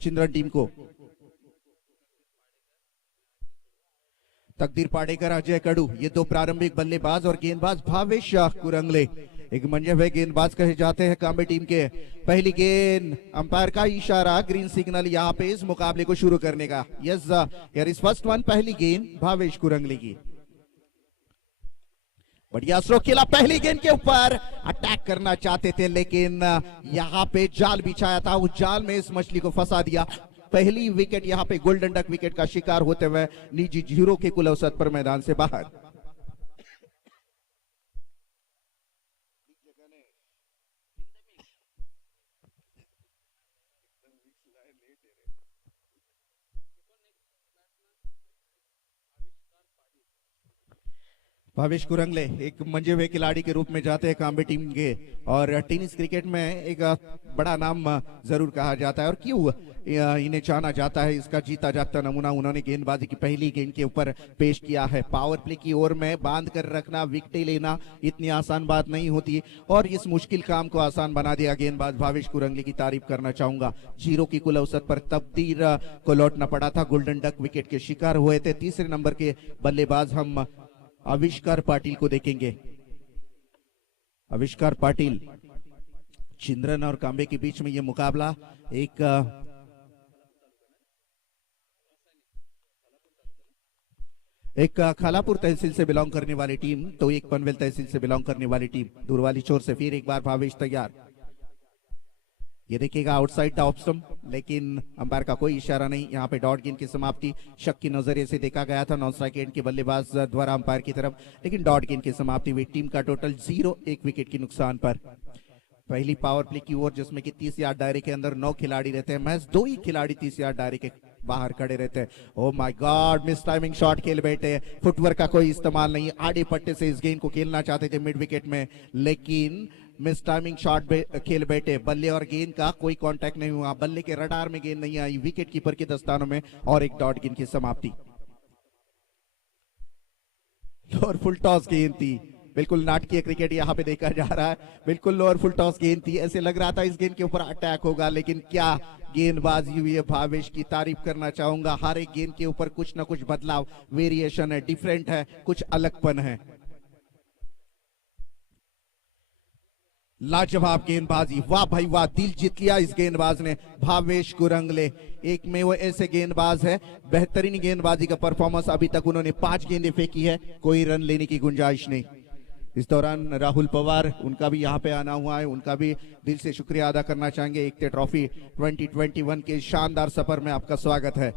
चिंद्रन team को। तकदीर पाडेकर, अजय कडू, ये दो प्रारंभिक बल्लेबाज और गेंदबाज भावेश कुरंगले एक मंजे हुए गेंदबाज कहे जाते हैं कांबे टीम के। पहली गेंद, अंपायर का इशारा, ग्रीन सिग्नल यहाँ पे इस मुकाबले को शुरू करने का। यस यार इस फर्स्ट वन, पहली गेंद भावेश कुरंगले की। बढ़िया स्ट्रोक खेला, पहली गेंद के ऊपर अटैक करना चाहते थे लेकिन यहाँ पे जाल बिछाया था, उस जाल में इस मछली को फंसा दिया। पहली विकेट यहाँ पे गोल्डन डक विकेट का शिकार होते हुए निजी 0 के कुल औसत पर मैदान से बाहर। भावेश कुरंगले एक मंजे हुए खिलाड़ी के रूप में जाते हैं कांबे टीम के और टेनिस क्रिकेट में एक बड़ा नाम जरूर कहा जाता है। और क्यों इन्हें जाना जाता है, इसका जीता जागता नमूना उन्होंने गेंदबाजी की पहली गेंद के ऊपर पेश किया है। पावर प्ले की ओर में बांध कर रखना, विकेट लेना इतनी आसान बात नहीं होती और इस मुश्किल काम को आसान बना दिया गेंदबाज भावेश कुरंगले की तारीफ करना चाहूंगा। 0 की कुल औसत पर तब्दील को लौटना पड़ा था, गोल्डन डक विकेट के शिकार हुए थे। तीसरे नंबर के बल्लेबाज हम आविष्कार पाटिल को देखेंगे। आविष्कार पाटिल, चिंद्रन और कांबे के बीच में यह मुकाबला एक खालापुर तहसील से बिलोंग करने वाली टीम तो एक पनवेल तहसील से बिलोंग करने वाली टीम। दूर वाली छोर से फिर एक बार भावेश तैयार, ये देखिएगा आउटसाइड द ऑफ स्टंप, लेकिन अंपायर का कोई इशारा नहीं। यहाँ पे डॉट गेंद की समाप्ति शक की नजरिए से देखा गया था नॉन स्ट्राइक एंड के बल्लेबाज द्वारा अंपायर की तरफ, लेकिन डॉट गेंद की समाप्ति हुई। टीम का टोटल 0, 1 विकेट के नुकसान पर। पहली पावर प्ले की ओर जिसमें कि 30 यार्ड दायरे के अंदर 9 खिलाड़ी रहते हैं, महज 2 ही खिलाड़ी 30 यार्ड दायरे के बाहर खड़े रहते हैं। Oh my God, miss timing shot खेल बैठे, फुटवर्क का कोई इस्तेमाल नहीं। आड़े पट्टे से इस गेंद को खेलना चाहते थे मिड विकेट में, लेकिन मिस टाइमिंग शॉट खेल बैठे। बल्ले और गेंद का कोई कांटेक्ट नहीं हुआ, बल्ले के रडार में गेंद नहीं आई, विकेट कीपर के दस्तानों में और एक डॉट गेंद की समाप्ति। लोअर फुल टॉस गेंद थी, बिल्कुल नाटकीय क्रिकेट यहाँ पे देखा जा रहा है। बिल्कुल लोअर फुल टॉस गेंद थी, ऐसे लग रहा था इस गेंद के ऊपर अटैक होगा, लेकिन क्या गेंदबाजी हुई है। भावेश की तारीफ करना चाहूंगा, हर एक गेंद के ऊपर कुछ ना कुछ बदलाव, वेरिएशन है, डिफरेंट है, कुछ अलगपन है। लाजवाब गेंदबाजी, वाह भाई वाह, दिल जीत लिया इस गेंदबाज ने। भावेश कुरंगले एक में वो ऐसे गेंदबाज है, बेहतरीन गेंदबाजी का परफॉर्मेंस। अभी तक उन्होंने 5 गेंदें फेंकी है, कोई रन लेने की गुंजाइश नहीं। इस दौरान राहुल पवार, उनका भी यहाँ पे आना हुआ है, उनका भी दिल से शुक्रिया अदा करना चाहेंगे। एकते ट्रॉफी 2021 के शानदार सफर में आपका स्वागत है।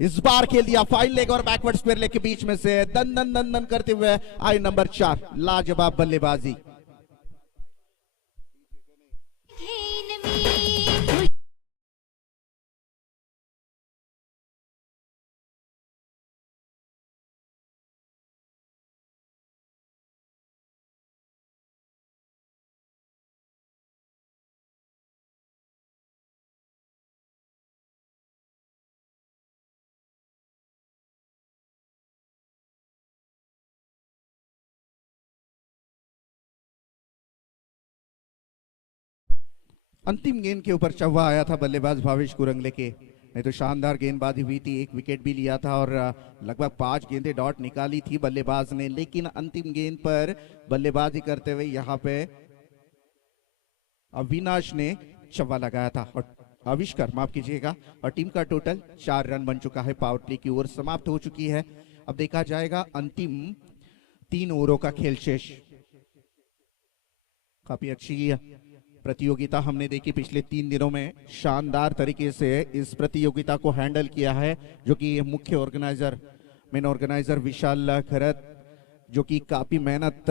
इस बार खेल दिया फाइन लेग और बैकवर्ड स्क्वायर लेग के बीच में से दन दन दन दन करते हुए आई नंबर 4, लाजवाब बल्लेबाजी। अंतिम गेंद के ऊपर चौवा आया था बल्लेबाज भावेश कुरंगले के, नहीं तो शानदार गेंदबाजी हुई थी। 1 विकेट भी लिया था और लगभग 5 गेंदें डॉट निकाली थी बल्लेबाज ने, लेकिन अंतिम गेंद पर बल्लेबाजी करते हुए यहाँ पे अविनाश ने चौवा लगाया था और आविष्कार, माफ कीजिएगा। और टीम का टोटल 4 रन बन चुका है। पावर प्ले की ओवर समाप्त हो चुकी है। अब देखा जाएगा अंतिम 3 ओवरों का खेल शेष। काफी अच्छी प्रतियोगिता हमने देखी पिछले 3 दिनों में, शानदार तरीके से इस प्रतियोगिता को हैंडल किया है, जो कि मुख्य ऑर्गेनाइजर, मेन ऑर्गेनाइजर विशाल खरत, जो कि काफी मेहनत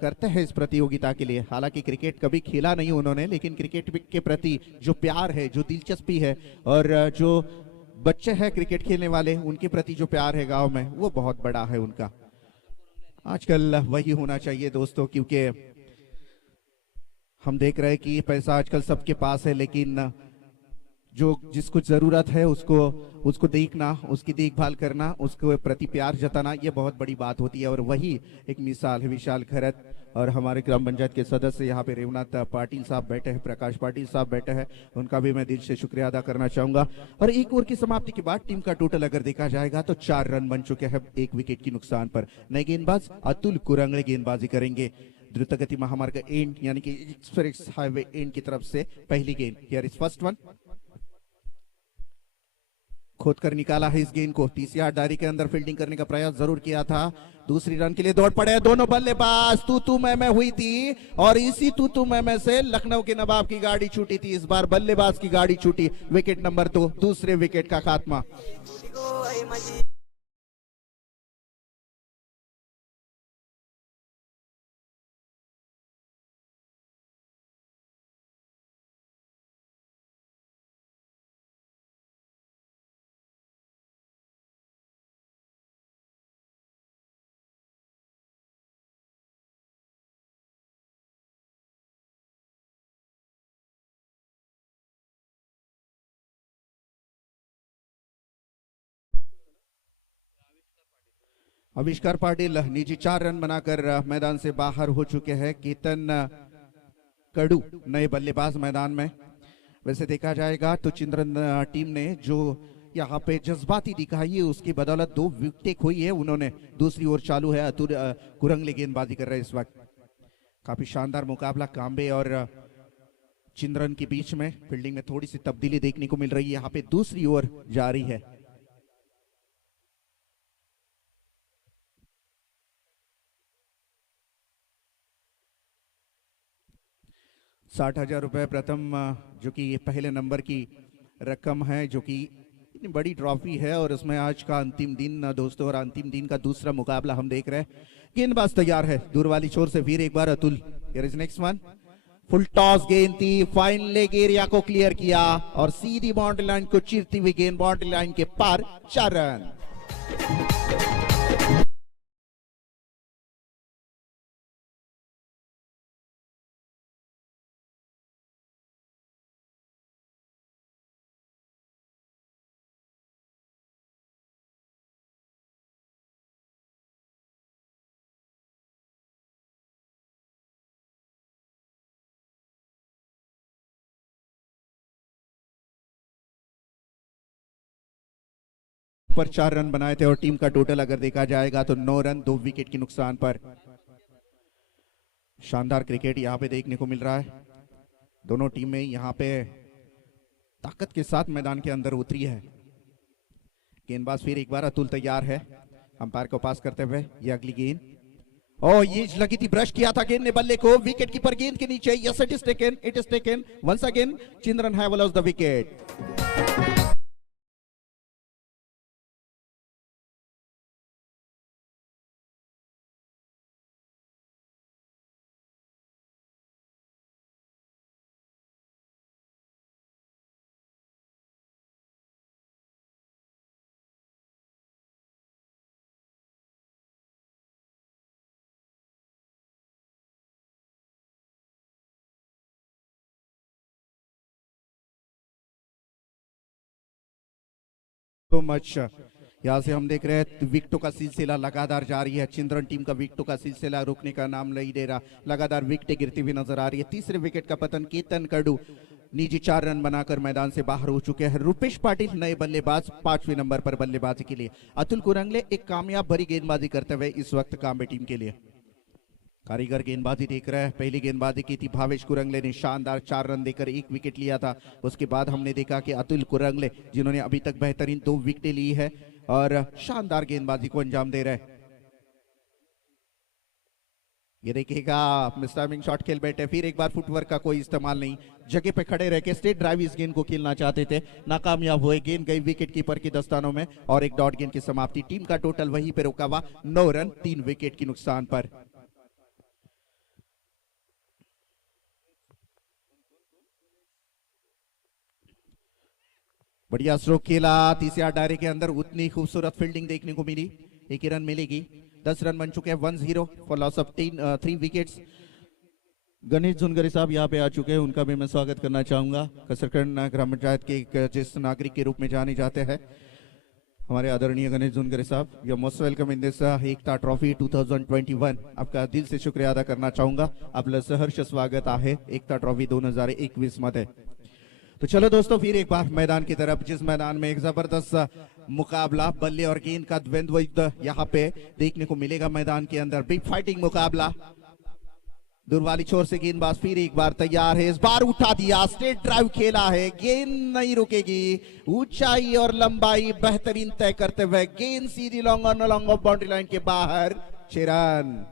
करते हैं इस प्रतियोगिता के लिए। हालांकि क्रिकेट कभी खेला नहीं उन्होंने, लेकिन क्रिकेट के प्रति जो प्यार है, जो दिलचस्पी है और जो बच्चे हैं क्रिकेट खेलने वाले, उनके प्रति जो प्यार है गांव में, वो बहुत बड़ा है उनका। आजकल वही होना चाहिए दोस्तों, क्योंकि हम देख रहे हैं कि पैसा आजकल सबके पास है, लेकिन जो जिसको जरूरत है उसको उसको देखना, उसकी देखभाल करना, उसको प्रति प्यार जताना, ये बहुत बड़ी बात होती है। और वही एक मिसाल है विशाल खैरत और हमारे ग्राम पंचायत के सदस्य यहाँ पे रेवनाथ पाटिल साहब बैठे हैं, प्रकाश पाटिल साहब बैठे हैं, उनका भी मैं दिल से शुक्रिया अदा करना चाहूंगा। और एक ओवर की समाप्ति के बाद टीम का टोटल अगर देखा जाएगा तो 4 रन बन चुके हैं 1 विकेट की नुकसान पर। नए गेंदबाज अतुल कुरंगले गेंदबाजी करेंगे द्रुतगति महामार्ग एंड यानी कि एक्सप्रेस हाईवे एंड की तरफ से पहली गेंद। हियर इज फर्स्ट वन, खोद कर निकाला है इस गेंद को, 30 यार्ड दायरे के अंदर फील्डिंग करने का प्रयास जरूर किया था। दूसरी रन के लिए दौड़ पड़े दोनों बल्लेबाज, तू मैं हुई थी और इसी तू मैं से लखनऊ के नवाब की गाड़ी छूटी थी। इस बार बल्लेबाज की गाड़ी छूटी, विकेट नंबर 2, दूसरे विकेट का खात्मा। आविष्कार पाटिल निजी 4 रन बनाकर मैदान से बाहर हो चुके हैं। केतन कड़ू नए बल्लेबाज मैदान में। वैसे देखा जाएगा तो चिंद्रन टीम ने जो यहाँ पे जज्बाती दिखाई है उसकी बदौलत 2 विकेट खोई है उन्होंने। दूसरी ओर चालू है, अतुल कुरंगले गेंदबाजी कर रहे हैं इस वक्त। काफी शानदार मुकाबला कांबे और चिंद्रन के बीच में। फील्डिंग में थोड़ी सी तब्दीली देखने को मिल रही है। यहाँ पे दूसरी ओवर जारी है। 60,000 रुपए प्रथम जो कि ये पहले नंबर की रकम है, जो कि इतनी बड़ी ट्रॉफी है और उसमें आज का अंतिम दिन दोस्तों, और अंतिम दिन का दूसरा मुकाबला हम देख रहे हैं। गेंदबाज तैयार है दूर वाली छोर से, फिर एक बार Atul. Here is next one, full toss गेंद थी, फाइन लेग एरिया को क्लियर किया और सीधी बाउंड्री लाइन को चीरती हुई गेंद बाउंड्री लाइन के पार, 4 रन। पर 4 रन बनाए थे और टीम का टोटल अगर देखा जाएगा तो 9 रन 2 विकेट के नुकसान पर। शानदार क्रिकेट यहां पे देखने को मिल रहा है। दोनों टीमें यहां पे ताकत के साथ मैदान के अंदर उतरी है। गेंदबाज फिर एक बार, अतुल तैयार है अंपायर को पास करते हुए। ये अगली गेंद, ओ ये लगी थी, ब्रश किया था गेंद ने बल्ले को, विकेट कीपर गेंद के नीचे। Yes it is taken once again, Chindran have lost the wicket. तो मच यहाँ से हम देख रहे हैं विकेटों का सिलसिला लगातार जारी है। चिंद्रन टीम का विकेटों का सिलसिला रुकने का नाम नहीं दे रहा, लगातार विकेटें गिरती हुई नजर आ रही है। तीसरे विकेट का पतन, केतन कड़ू निजी 4 रन बनाकर मैदान से बाहर हो चुके हैं। रुपेश पाटिल नए बल्लेबाज 5वें नंबर पर बल्लेबाजी के लिए। अतुल कुरंगले एक कामयाब भरी गेंदबाजी करते हुए इस वक्त कांबे टीम के लिए कारीगर गेंदबाजी देख रहे हैं। पहली गेंदबाजी की थी भावेश कुरंगले ने, शानदार 4 रन देकर 1 विकेट लिया था। उसके बाद हमने देखा कि अतुल कुरंगले जिन्होंने अभी तक बेहतरीन 2 विकेटें ली है और शानदार गेंदबाजी को अंजाम दे रहे हैं। ये देखिएगा मिस्टाइमिंग शॉट खेल बैठे, फिर एक बार फुटवर्क का कोई इस्तेमाल नहीं, जगह पे खड़े रह के स्ट्रेट ड्राइव इस गेंद को खेलना चाहते थे, नाकामयाब हुए। गेंद गई विकेट कीपर के दस्तानों में और एक डॉट गेंद की समाप्ति। टीम का टोटल वहीं पे रुका हुआ 9 रन 3 विकेट के नुकसान पर। बढ़िया स्ट्रोक खेला, 30 यार्ड दायरे के अंदर उतनी खूबसूरत फील्डिंग देखने को मिली। 1 रन मिलेगी, 10 रन बन चुके हैं। 1-0 for loss of 3 wickets. Ganesh Jhungare साहब यहाँ पे आ चुके हैं, उनका भी मैं स्वागत करना चाहूंगा। कसरकंड ग्राम पंचायत के एक ज्येष्ठ नागरिक के रूप में जाने जाते हैं हमारे आदरणीय गणेश झुनगरे साहब। You most welcome in this Ekta trophy 2021। आपका दिल से शुक्रिया अदा करना चाहूंगा। आपलं सहर्ष स्वागत आहे एकता ट्रॉफी 2021 मध्ये। तो चलो दोस्तों, फिर एक बार मैदान की तरफ, जिस मैदान में एक जबरदस्त मुकाबला बल्ले और गेंद का द्वंद्व युद्ध यहाँ पे देखने को मिलेगा। मैदान के अंदर बिग फाइटिंग मुकाबला। दूर वाली छोर से गेंदबाज फिर एक बार तैयार है, इस बार उठा दिया, स्ट्रेट ड्राइव खेला है, गेंद नहीं रुकेगी। ऊंचाई और लंबाई बेहतरीन तय करते हुए गेंद सीधी लॉन्ग ऑफ बाउंड्री लाइन के बाहर। 6 रन।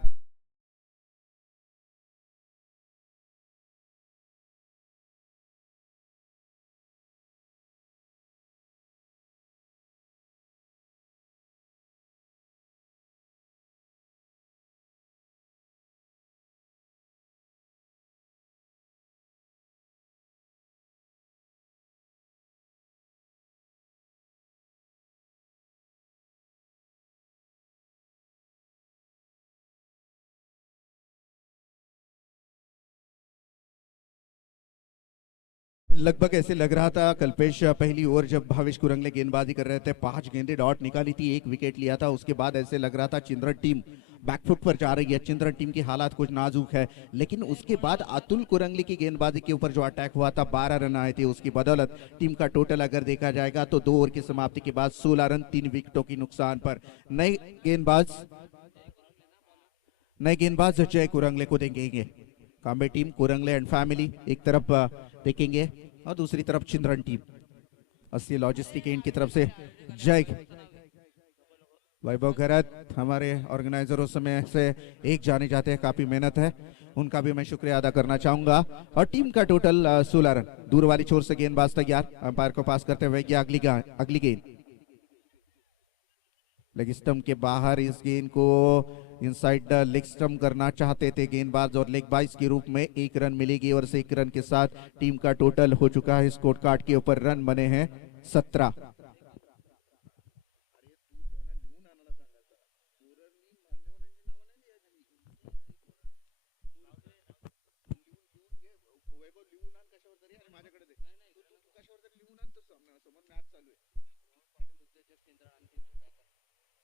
लगभग ऐसे लग रहा था कल्पेश, पहली ओवर जब भावेश कुरंगले गेंदबाजी कर रहे थे, 5 गेंदें डॉट निकाली थी, 1 विकेट लिया था। उसके बाद ऐसे लग रहा था चिंद्रन टीम बैकफुट पर जा रही है, चिंद्रन टीम की हालात कुछ नाजुक है। लेकिन उसके बाद अतुल कुरंगले की गेंदबाजी के ऊपर जो अटैक हुआ था, 12 रन आए थे, उसकी बदौलत टीम का टोटल अगर देखा जाएगा तो 2 ओवर की समाप्ति के बाद 16 रन 3 विकेटों की नुकसान पर। नए गेंदबाज जय कुरंगले को देंगे। कांबे टीम कुरंगले एंड फैमिली एक तरफ देखेंगे और दूसरी तरफ चिंद्रन टीम। अस्सी लॉजिस्टिक एंड की तरफ से जय। वैभव गरत हमारे ऑर्गेनाइजरों में से एक जाने जाते हैं, काफी मेहनत है, उनका भी मैं शुक्रिया अदा करना चाहूंगा। और टीम का टोटल 16 रन। दूर वाली छोर से गेंदबाज तैयार, अंपायर को पास करते हुए अगली गेंद लेग स्टंप के बाहर। इस गेंद को इनसाइड द लेग स्टंप करना चाहते थे गेंदबाज और लेग बाइस के रूप में 1 रन मिलेगी और 1 रन के साथ टीम का टोटल हो चुका है। स्कोर कार्ड के ऊपर रन बने हैं 17।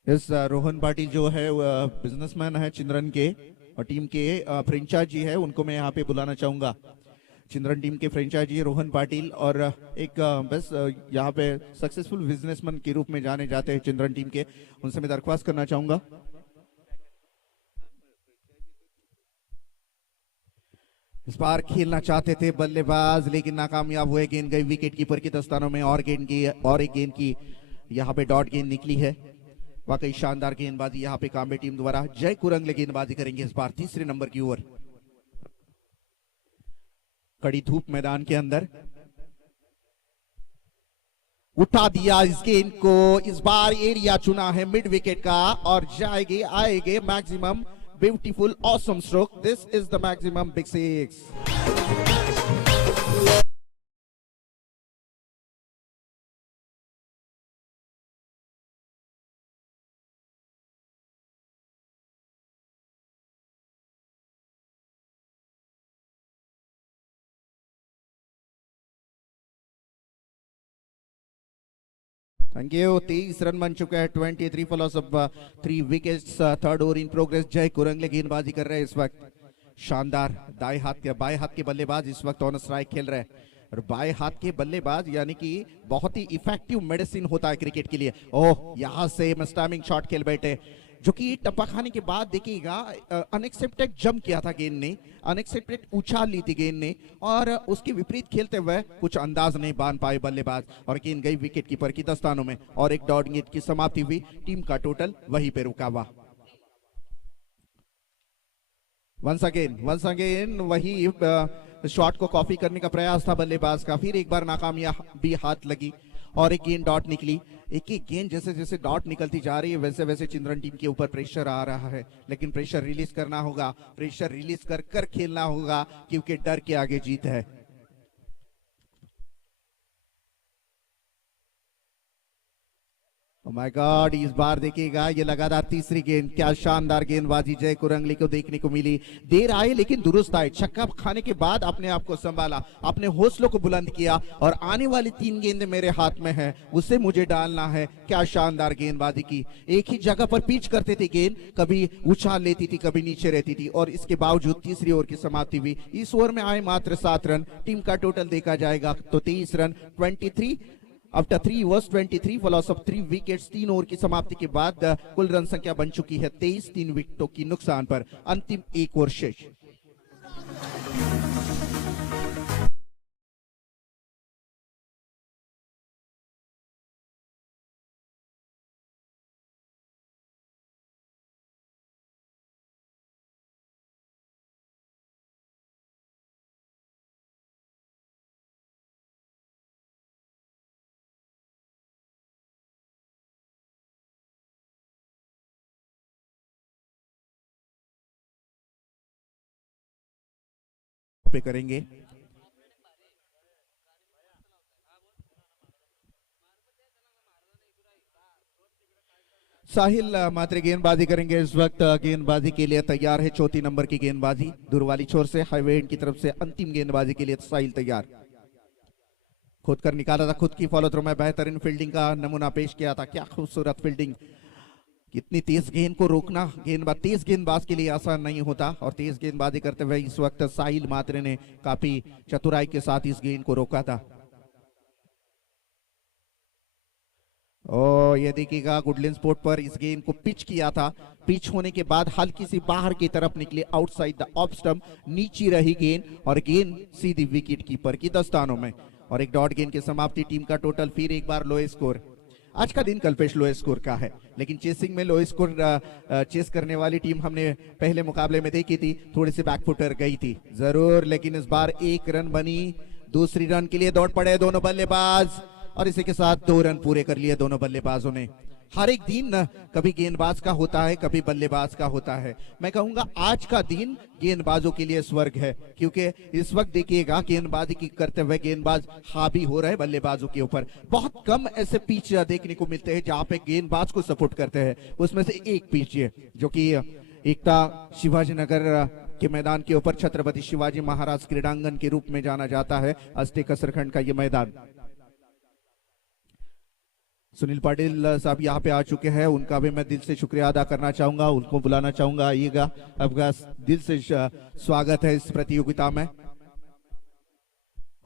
इस रोहन पाटिल जो है बिजनेसमैन है चिंद्रन के और टीम के फ्रेंचाइजी है, उनको मैं यहाँ पे बुलाना चाहूंगा। चिंद्रन टीम के फ्रेंचाइजी रोहन पाटिल और एक बस यहाँ पे सक्सेसफुल बिजनेसमैन के रूप में जाने जाते हैं चिंद्रन टीम के, उनसे मैं दरख्वास्त करना चाहूंगा। इस बार खेलना चाहते थे बल्लेबाज, लेकिन नाकामयाब हुए। गेंद गई विकेट कीपर के दस्तानों में और एक गेंद की यहाँ पे डॉट गेंद निकली है। वाकई शानदार गेंदबाजी यहाँ पे कांबे टीम द्वारा। जय कुरंगले गेंदबाजी करेंगे इस बार तीसरे नंबर की ओवर। कड़ी धूप मैदान के अंदर, उठा दिया इस गेंद को। इस बार एरिया चुना है मिड विकेट का और आएगे maximum beautiful awesome stroke. This is the maximum big 6। Thank you. 23 run बन चुका है, 23 for loss of 3 wickets. Third over in progress. Jay Kurangale गेंदबाजी कर रहे हैं इस वक्त। शानदार बाएं हाथ के बल्लेबाज इस वक्त ऑन स्ट्राइक खेल रहे हैं और बाएं हाथ के बल्लेबाज यानी कि बहुत ही इफेक्टिव मेडिसिन होता है क्रिकेट के लिए। ओह, यहां से स्टैमिंग शॉट खेल बैठे, जो कि टप्पा खाने के बाद देखिएगा अनएक्सेप्टेड जंप किया था गेंद ने, अनएक्सेप्टेड उछाल ली थी गेंद ने और उसके विपरीत खेलते हुए कुछ अंदाज नहीं बांध पाए बल्लेबाज और गेंद गई विकेट कीपर की दस्तानों में और एक डॉट गेंद की समाप्ति हुई। टीम का टोटल वहीं पे रुका हुआ। वंस अगेन वही शॉट को कॉपी करने का प्रयास था बल्लेबाज का, फिर एक बार नाकामयाब भी हाथ लगी और एक गेंद डॉट निकली। एक एक गेंद जैसे जैसे डॉट निकलती जा रही है वैसे वैसे चिंद्रन टीम के ऊपर प्रेशर आ रहा है, लेकिन प्रेशर रिलीज करना होगा, प्रेशर रिलीज कर कर खेलना होगा क्योंकि डर के आगे जीत है। माय गॉड, इस बार देखिएगा ये लगातार तीसरी गेंद, क्या शानदार गेंदबाजी जय कुरंगली को देखने को मिली। देर आए लेकिन दुरुस्त आए, छक्का खाने के बाद अपने आप को संभाला, अपने हौसलों को बुलंद किया और आने वाली 3 गेंदें मेरे हाथ में है, उसे मुझे डालना है। क्या शानदार गेंदबाजी की, एक ही जगह पर पिच करते थे गेंद, कभी उछाल लेती थी कभी नीचे रहती थी और इसके बावजूद तीसरी ओवर की समाप्ति हुई। इस ओवर में आए मात्र 7 रन, टीम का टोटल देखा जाएगा तो 23 run. 23 after 3 overs 23 for loss of 3 wickets. 3 over की समाप्ति के बाद कुल रन संख्या बन चुकी है 23, 3 विकेटों की नुकसान पर। अंतिम 1 ओवर शेष। पे करेंगे साहिल, मात्र गेंदबाजी करेंगे इस वक्त। गेंदबाजी के लिए तैयार है, चौथी नंबर की गेंदबाजी दूर वाली छोर से हाईवे की तरफ से। अंतिम गेंदबाजी के लिए साहिल तैयार, खुद कर निकाला था, खुद की फॉलो थ्रो में बेहतरीन फील्डिंग का नमूना पेश किया था। क्या खूबसूरत फील्डिंग, कितनी तेज गेंद को रोकना गेंदबाज, तेज गेंदबाज के लिए आसान नहीं होता और तेज गेंदबाजी करते हुए इस वक्त साहिल मात्रे ने काफी चतुराई के साथ इस गेंद को रोका था। और ये देखिएगा गुडलैंड स्पोर्ट पर इस गेंद को पिच किया था, पिच होने के बाद हल्की सी बाहर की तरफ निकली आउटसाइड द ऑफ स्टंप, नीची रही गेंद और गेंद सीधी विकेट कीपर की दस्तानों में और एक डॉट गेंद की समाप्ति। टीम का टोटल फिर एक बार लो स्कोर। आज का दिन कल्पेश लो स्कोर का है, लेकिन चेसिंग में लो स्कोर चेस करने वाली टीम हमने पहले मुकाबले में देखी थी, थोड़ी सी बैकफुटर गई थी जरूर, लेकिन इस बार 1 रन बनी। दूसरी रन के लिए दौड़ पड़े दोनों बल्लेबाज और इसी के साथ 2 रन पूरे कर लिए दोनों बल्लेबाजों ने। हर एक दिन कभी गेंदबाज का होता है, कभी बल्लेबाज का होता है। मैं कहूंगा आज का दिन गेंदबाजों के लिए स्वर्ग है, क्योंकि इस वक्त देखिएगा गेंदबाजी की करते हुए गेंदबाज हावी हो रहे हैं बल्लेबाजों के ऊपर। बहुत कम ऐसे पिच देखने को मिलते हैं जहां पे गेंदबाज को सपोर्ट करते हैं, उसमें से एक पिच है जो कि एकता शिवाजी नगर के मैदान के ऊपर छत्रपति शिवाजी महाराज क्रीडांगन के रूप में जाना जाता है, अस्टे कसरखंड का ये मैदान। सुनील पाटिल साहब यहाँ पे आ चुके हैं, उनका भी मैं दिल से शुक्रिया अदा करना चाहूंगा, उनको बुलाना चाहूंगा। आइएगा, आपका दिल से स्वागत है इस प्रतियोगिता में।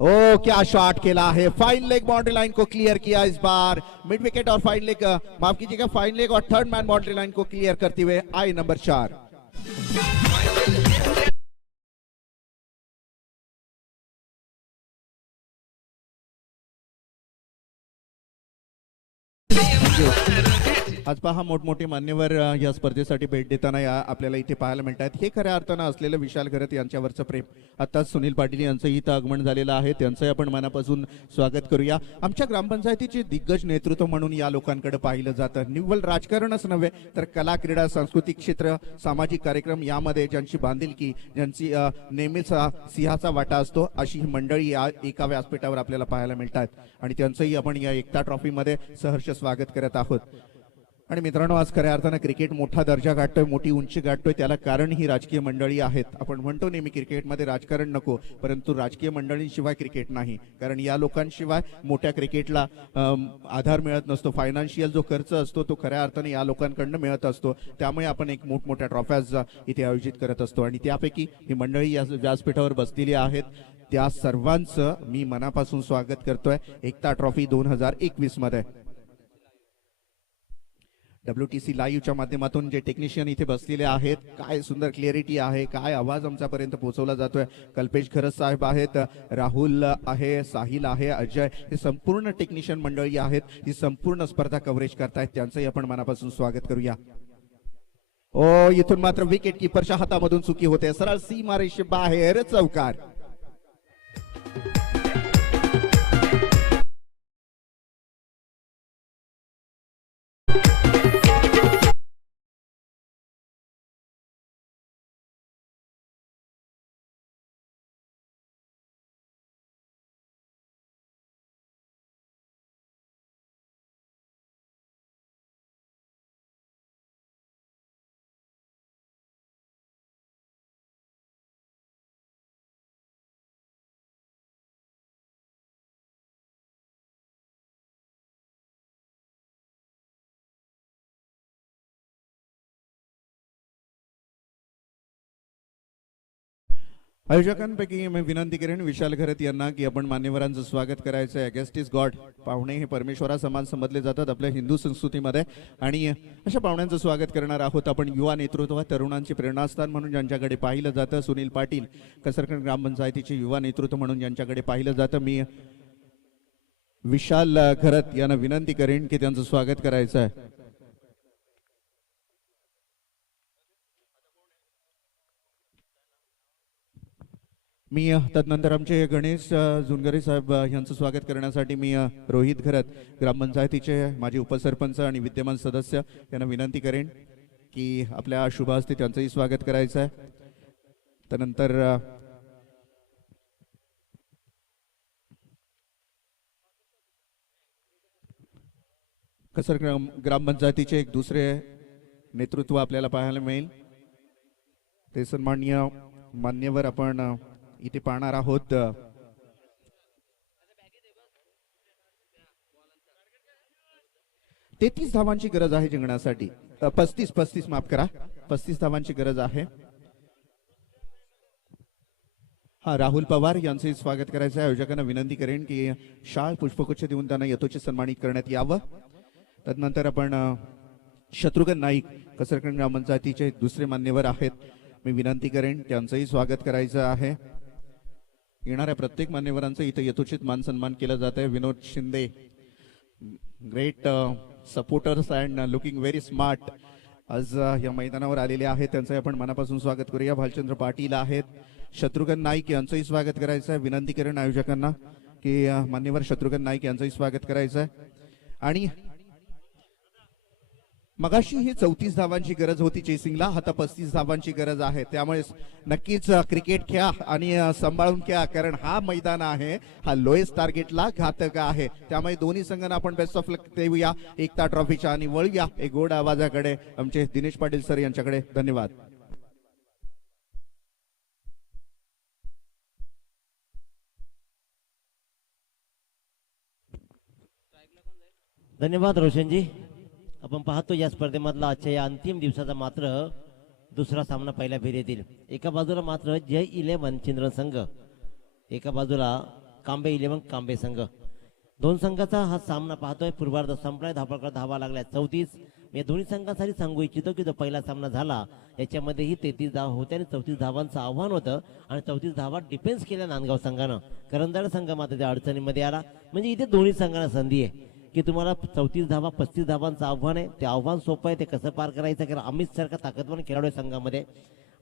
ओ क्या शॉट खेला है, फाइन लेग बाउंड्री लाइन को क्लियर किया इस बार। मिड विकेट और फाइन लेग, माफ कीजिएगा, फाइन लेग और थर्ड मैन बाउंड्री लाइन को क्लियर करते हुए आई नंबर 4। आज पहा मोठमोठे मान्यवर या स्पर्धेसाठी भेट देताना या आपल्याला इथे पाहायला मिळतात। हे खऱ्या अर्थानं असलेलं विशाल घरत यांच्यावरचं प्रेम। आताच सुनील पाटील यांचं इथं आगमन झालेलं आहे, त्यांचंही आपण मनापासून स्वागत करूया। आमच्या ग्रामपंचायतीचे दिग्गज नेतृत्व म्हणून या लोकांकडे पाहिलं जातं। निव्वळ राजकारणच नव्हे तर कला, क्रीडा, सांस्कृतिक क्षेत्र, सामाजिक कार्यक्रम यामध्ये ज्यांची बांधिलकी, ज्यांची नेहमीच सिंहाचा वाटा असतो, अशी ही मंडळी या एका व्यासपीठावर आपल्याला पाहायला मिळतात आणि त्यांचंही आपण या एकता ट्रॉफी मध्ये सहर्ष स्वागत करत आहोत। आणि मित्रांनो, आज खऱ्या अर्थानं क्रिकेट मोठा दर्जा गाठतोय, मोठी उंची गाठतोय, त्याला कारण ही राजकीय मंडळी आहेत। आपण म्हणतो नेहमी क्रिकेटमध्ये राजकारण नको, परंतु राजकीय मंडळींशिवाय क्रिकेट नाही, कारण या लोकांशिवाय मोठ्या क्रिकेटला आधार मिळत नसतो। फायनान्शियल जो खर्च असतो तो खऱ्या अर्थाने या लोकांकडनं मिळत असतो, त्यामुळे आपण एक मोठमोठ्या ट्रॉफ्याज इथे आयोजित करत असतो आणि त्यापैकी ही मंडळी या व्यासपीठावर बसलेली आहेत, त्या सर्वांचं मी मनापासून स्वागत करतोय एकता ट्रॉफी 2021 मध्ये। WTC लाईव्हच्या माध्यमातून जे टेक्निशियन इथे बसलेले आहेत, काय सुंदर क्लिअरिटी आहे, काय आवाज आमच्यापर्यंत पोहोचवला जातोय। कल्पेश खरस साहेब आहेत, राहुल आहे, साहिल आहे, अजय, हे संपूर्ण टेक्निशियन मंडळी आहेत, ही संपूर्ण स्पर्धा कव्हरेज करतायत, त्यांचंही आपण मनापासून स्वागत करूया। ओ इथून मात्र विकेट कीपरच्या हातामधून चुकी होते, सरळ सीमारेषे बाहेर चौकार। आयोजकांपैकी मी विनंती करेन विशाल खरत यांना की आपण मान्यवरांचं स्वागत करायचं आहे. Guest is God. पाहुणे हे परमेश्वरा समान समजले जातात आपल्या हिंदू संस्कृतीमध्ये आणि अशा पाहुण्यांचं स्वागत करणार आहोत आपण. युवा नेतृत्व तरुणांचे प्रेरणास्थान म्हणून ज्यांच्याकडे पाहिलं जातं, सुनील पाटील कसरकण ग्रामपंचायतीचे युवा नेतृत्व म्हणून ज्यांच्याकडे पाहिलं जातं, मी विशाल खरत यांना विनंती करेन की त्यांचं स्वागत करायचं आहे. मी तदनंतर आमचे गणेश जुनगरे साहेब यांचं स्वागत करण्यासाठी मी रोहित खरत ग्रामपंचायतीचे माजी उपसरपंच आणि विद्यमान सदस्य यांना विनंती करेन की आपल्या शुभ हस्ते त्यांचंही स्वागत करायचं आहे. त्यानंतर कसर ग्रामपंचायतीचे एक दुसरे नेतृत्व आपल्याला पाहायला मिळेल. ते सन्माननीय मान्यवर आपण इथे पाहणार आहोत. 33 धावांची गरज आहे जिंकण्यासाठी. 35 माफ करा, 35 धावांची गरज आहे. हा राहुल पवार यांचे स्वागत करायचं आहे. आयोजकांना विनंती करेन की शाल पुष्पगुच्छ देऊन त्यांना यथोचित सन्मानित करण्यात यावं. तदनंतर आपण शत्रुघ्न नाईक कसरकण ग्रामपंचायतीचे दुसरे मान्यवर आहेत. मी विनंती करेन त्यांचंही स्वागत करायचं आहे. येणाऱ्या प्रत्येक मान्यवरांचं इथे यथोचित मान सन्मान केला जात आहे. Vinod Shinde, great supporters and looking very smart, आज या मैदानावर आलेले आहेत. त्यांचं आपण मनापासून स्वागत करूया. भालचंद्र पाटील आहेत. शत्रुघ्न नाईक यांचंही स्वागत करायचं आहे. विनंती करेन आयोजकांना की मान्यवर शत्रुघ्न नाईक यांचंही स्वागत करायचं आहे. आणि मगाशी ही 34 धावांची गरज होती चेसिंगला, आता 35 धावांची गरज आहे. त्यामुळे नक्कीच क्रिकेट खेळा आणि सांभाळून खेळा, कारण हा मैदान आहे हा लोएस्ट टार्गेटला घातक आहे. त्यामुळे दोन्ही संघांना आपण बेस्ट ऑफ लक देऊया एकता ट्रॉफीच्या आणि वळूया एक गोड आवाजाकडे, आमचे दिनेश पाटील सर यांच्याकडे. धन्यवाद. धन्यवाद रोशनजी. आपण पाहतो या स्पर्धेमधला आजच्या या अंतिम दिवसाचा मात्र दुसरा सामना पहिल्या फेरीतील. एका बाजूला मात्र जय 11 चिंद्रन संघ, एका बाजूला कांबे 11 कांबे संघ. दोन संघाचा हा सामना पाहतोय. पूर्वार्ध संपलाय, धावपळकर धावा लागल्या 34. मी दोन्ही संघांसाठी सांगू इच्छितो की जो पहिला सामना झाला याच्यामध्येही 33 धावा होत्या आणि 34 धावांचं आव्हान होतं आणि 34 धावा डिफेन्स केल्या नांदगाव संघानं. करंजाड संघ मात्र त्या अडचणीमध्ये आला. म्हणजे इथे दोन्ही संघांना संधी आहे की तुम्हाला 34 धावा 35 धावांचं आव्हान आहे. ते आव्हान सोपं आहे, ते कसं पार करायचं. कारण अमित सारखा ताकदवान खेळाडू आहे संघामध्ये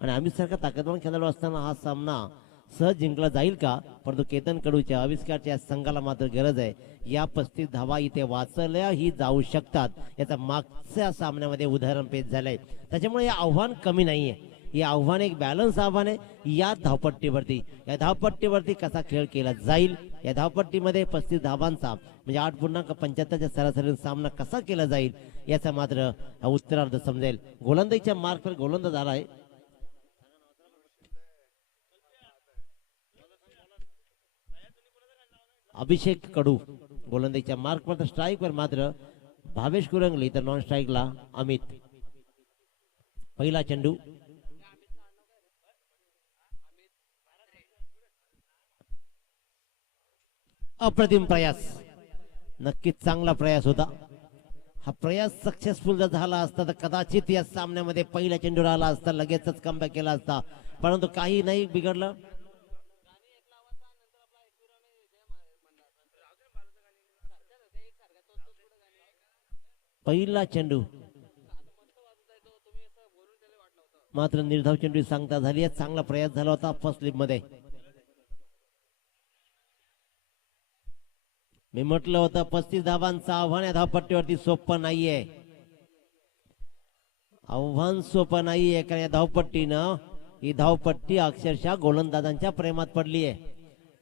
आणि अमित सारखा ताकदवान खेळाडू असताना हा सामना सहज जिंकला जाईल का? परंतु केतन कडूच्या आविष्कारच्या संघाला मात्र गरज आहे. या 35 धावा इथे वाचल्याही जाऊ शकतात, याचा मागच्या सामन्यामध्ये उदाहरण पेश झालंय. त्याच्यामुळे हे आव्हान कमी नाहीये. हे आव्हान एक बॅलन्स आव्हान आहे. या धावपट्टीवरती कसा खेळ केला जाईल, या धावपट्टीमध्ये 35 धावांचा म्हणजे 8.75च्या सरासरी सामना कसा केला जाईल याचा मात्र उत्तरार्ध समजेल. गोलंदाजीच्या मार्कवर गोलंदाज आलाय. अभिषेक कडू गोलंदाजीच्या मार्कवर, स्ट्राईकवर मात्र भावेश कुरंगली, तर नॉन स्ट्राईकला अमित. पहिला चेंडू अप्रतिम प्रयास, नक्कीच चांगला प्रयास होता. हा प्रयास सक्सेसफुल जर झाला असता तर कदाचित या सामन्यामध्ये पहिल्या चेंडूवर आला असता, लगेचच कमबॅक केला असता. परंतु काही नाही बिघडलं. पहिला चेंडू मात्र निर्धाव चेंडू सांगता झाली. चांगला प्रयास झाला होता फर्स्ट स्लिप मध्ये. मी म्हटलं होतं 35 धावांचं आव्हान या धावपट्टीवरती सोपं नाहीये. आव्हान सोपं नाहीये, कारण या धावपट्टीनं ही धावपट्टी अक्षरशः गोलंदाजांच्या प्रेमात पडली आहे.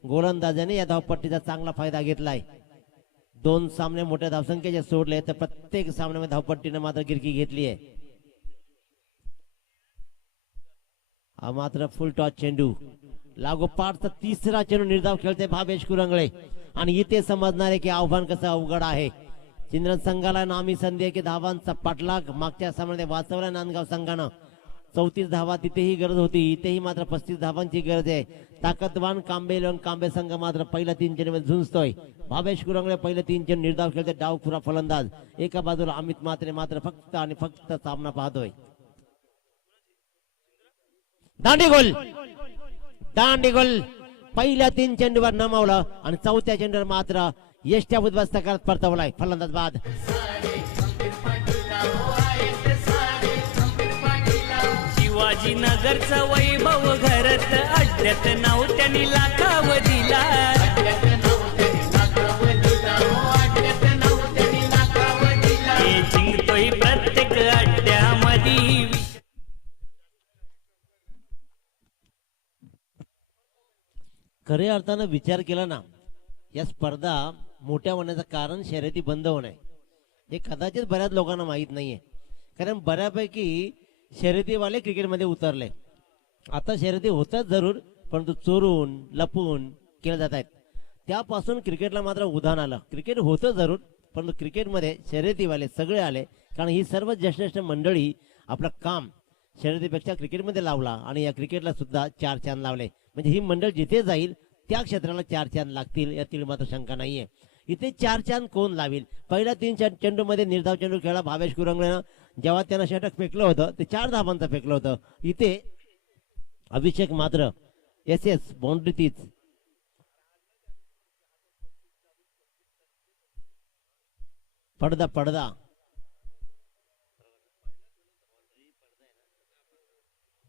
गोलंदाजाने या धावपट्टीचा चांगला फायदा घेतलाय. 2 सामने मोठ्या धावसंख्येचे सोडले तर प्रत्येक सामन्यामध्ये धावपट्टीनं मात्र गिरकी घेतली आहे. हा मात्र फुल टॉस चेंडू, लागोपाठचा तिसरा चेंडू निर्धाव खेळते भावेश कुरंगळे आणि इथे समजणार आहे की आव्हान कसं अवघड आहे. चिंद्रन संघाला नामी संधी आहे की धावांचा पाठलाग मागच्या सामन्यामध्ये वाचवला नांदगाव संघानं. 34 धावा तिथेही गरज होती, इथेही मात्र 35 धावांची गरज आहे. ताकदवान कांबे संघ मात्र पहिल्या 3 चेंडूमध्ये झुंजतोय. भावेश कुरंगळे पहिले 3 चेंडू निर्धाव खेळते, डावखुरा फलंदाज. एका बाजूला अमित म्हात्रे मात्र फक्त आणि फक्त सामना पाहतोय. दांडी गोल पहिल्या 3 चेंडूवर नमवलं आणि चौथ्या चेंडूवर मात्र यष्ट्या उद्ध्वस्त करत परतवलाय फलंदाज बाद. शिवाजी नगरचं वैभव घरत अड्ड्यात नाव त्यांनी लाखाव दिला. हे जिंकतोय प्रत्येक अड्ड्यामध्ये. खऱ्या अर्थानं विचार केला ना, या स्पर्धा मोठ्या होण्याचं कारण शर्यती बंद होणे हे कदाचित बऱ्याच लोकांना माहीत नाहीये. कारण बऱ्यापैकी शर्यतीवाले क्रिकेटमध्ये उतरले. आता शर्यती होतात जरूर, परंतु चोरून लपून केल्या जात आहेत. त्यापासून क्रिकेटला मात्र उधाण आलं. क्रिकेट होतं जरूर, परंतु क्रिकेटमध्ये शर्यतीवाले सगळे आले. कारण ही सर्व ज्येष्ठ मंडळी आपलं काम शर्यतीपेक्षा क्रिकेटमध्ये लावला आणि या क्रिकेटला सुद्धा 4 चांद लावले. म्हणजे ही मंडळ जिथे जाईल त्या क्षेत्राला 4 चांद लागतील यातील मात्र शंका नाहीये. इथे 4 चांद कोण लावेल? पहिल्या 3 चेंडूमध्ये निर्धाव चेंडू खेळला भावेश कुरंगळेनं. जेव्हा त्यानं षटक फेकलं होतं ते 4 धावांचं फेकलं होतं. इथे अभिषेक मात्र एस बाउंड्री तीच. पडदा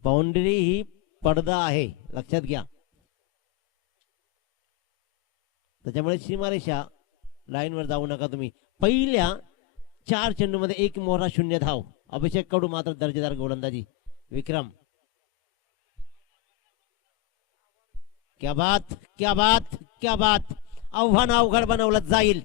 बाउंड्री ही पडदा आहे, लक्षात घ्या. त्याच्यामुळे सीमारेषा लाईनवर जाऊ नका तुम्ही. पहिल्या 4 चेंडूमध्ये 1 मोहरा 0 धाव. अभिषेक कडू मात्र दर्जेदार गोलंदाजी. विक्रम क्या बात. आव्हान अवघड बनवलं जाईल.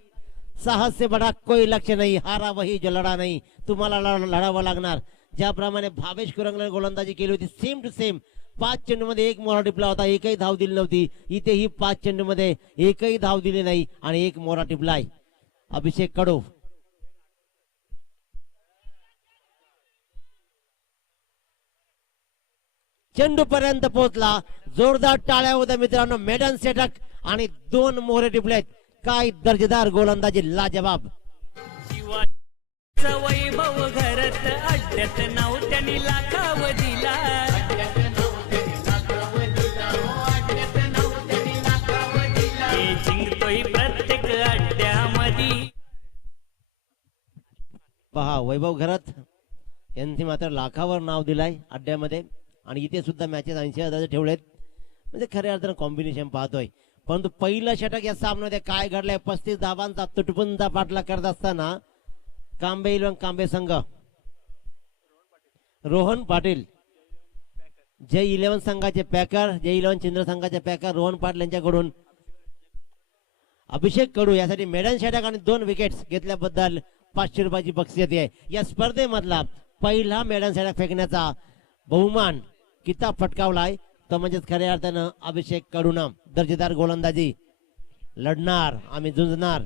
साहस से बडा कोई लक्ष्य नाही, हारा वही जो लढा नाही. तुम्हाला लढावं लागणार. ज्याप्रमाणे भावेश कुरंगले गोलंदाजी केली होती सेम टू सेम. 5 चेंडूमध्ये 1 मोहरा टिपला होता, एकही धाव दिली नव्हती. इथेही 5 चेंडूमध्ये एकही धाव दिली नाही आणि 1 मोहरा टिपलाय. अभिषेक कडू चेंडू पर्यंत पोहोचला. जोरदार टाळ्या होत्या मित्रांनो. मेडन षटक आणि 2 मोहरे टिपलेत. काय दर्जेदार गोलंदाजी, लाजवाब. शिवाजीचं वैभव घरत अड्ड्यात नाव त्यांनी लाखाव दिला. हे जिंकतोय प्रत्येक अड्ड्यामध्ये. पहा, वैभव घरात यांनी मात्र लाखावर नाव दिलाय अड्ड्यामध्ये. आणि इथे सुद्धा मॅचेस 80,000 ठेवलेत. म्हणजे खऱ्या अर्थानं कॉम्बिनेशन पाहतोय. परंतु पहिलं षटक या सामन्यामध्ये काय घडलंय? 35 धावांचा तुटपुंजा पाठला करत असताना कांबे संघ, रोहन पाटील J11 संघाचे पॅकर, J11 चिंद्र संघाचे पॅकर रोहन पाटील यांच्याकडून अभिषेक कडू यासाठी मेडन षटक आणि 2 विकेट्स घेतल्याबद्दल 500 रुपयाची बक्षीस आहे. या स्पर्धेमधला पहिला मेडन षटक फेकण्याचा बहुमान किताब फटकावलाय तो म्हणजेच खऱ्या अर्थानं अभिषेक कडूनं. दर्जेदार गोलंदाजी. लढणार, आम्ही झुंजणार.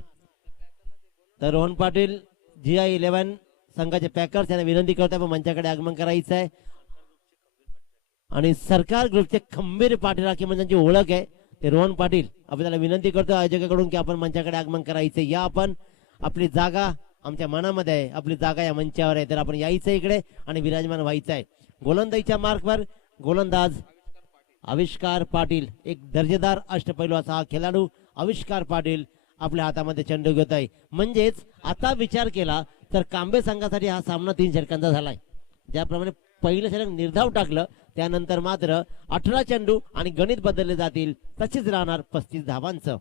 तर रोहन पाटील J11 संघाचे पॅकर्स यांना विनंती करतोय पण मंचाकडे आगमन करायचं आहे. आणि सरकार ग्रुपचे खंबीर पाठीराखी म्हणजे त्यांची ओळख आहे ते रोहन पाटील. आपल्याला विनंती करतो आयोजकाकडून की आपण मंचाकडे आगमन करायचं. या आपण, आपली जागा आमच्या मनामध्ये आहे, आपली जागा या मंचावर आहे. तर आपण यायचं इकडे आणि विराजमान व्हायचं आहे. गोलंदाजीच्या मार्कवर गोलंदाज आविष्कार पाटील, एक दर्जेदार अष्टपैलू असा हा खेळाडू आविष्कार पाटील आपल्या हातामध्ये चेंडू घेत आहे. म्हणजेच आता विचार केला तर कांबे संघासाठी हा सामना 3 षटकांचा झालाय. ज्याप्रमाणे पहिलं षटक निर्धाव टाकलं त्यानंतर मात्र 18 चेंडू आणि गणित बदलले जातील. तशीच राहणार 35 धावांचं.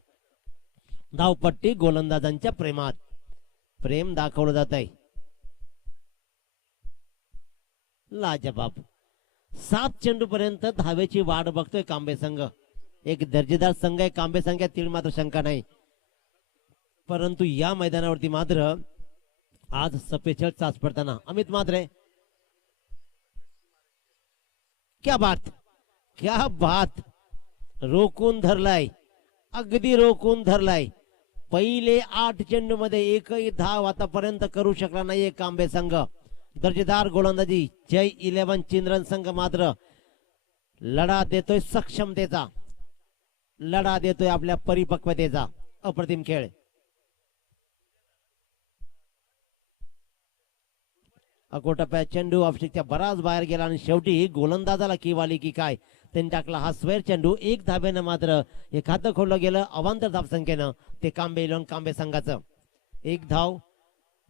धावपट्टी गोलंदाजांच्या प्रेमात प्रेम दाखवलं जात आहे. लाजबाब. 7 चेंडू पर्यंत धावेची वाट बघतोय कांबे संघ. एक दर्जेदार संघ आहे कांबे संघात, ती मात्र शंका नाही. परंतु या मैदानावरती मात्र आज सपेशल चाच पडताना अमित म्हात्रे, क्या बात, रोखून धरलाय, अगदी रोखून धरलाय. पहिले 8 चेंडू मध्ये एकही धाव आतापर्यंत करू शकला नाहीये कांबे संघ. दर्जेदार गोलंदाजी जय 11 चिंद्रन संघ मात्र लढा देतोय सक्षमतेचा, लढा देतोय आपल्या परिपक्वतेचा. अप्रतिम खेळ. अकोटप्यात चेंडू ऑफस्टिकच्या बराच बाहेर गेला आणि शेवटी गोलंदाजाला कीव आली की काय, त्यांनी टाकला हा स्क्वेअर चेंडू. एक धाब्यानं मात्र हे खातं खोललं गेलं अवांतर धावसंख्येनं. ते कांबे इलेव्हन कांबे संघाचं. एक धाव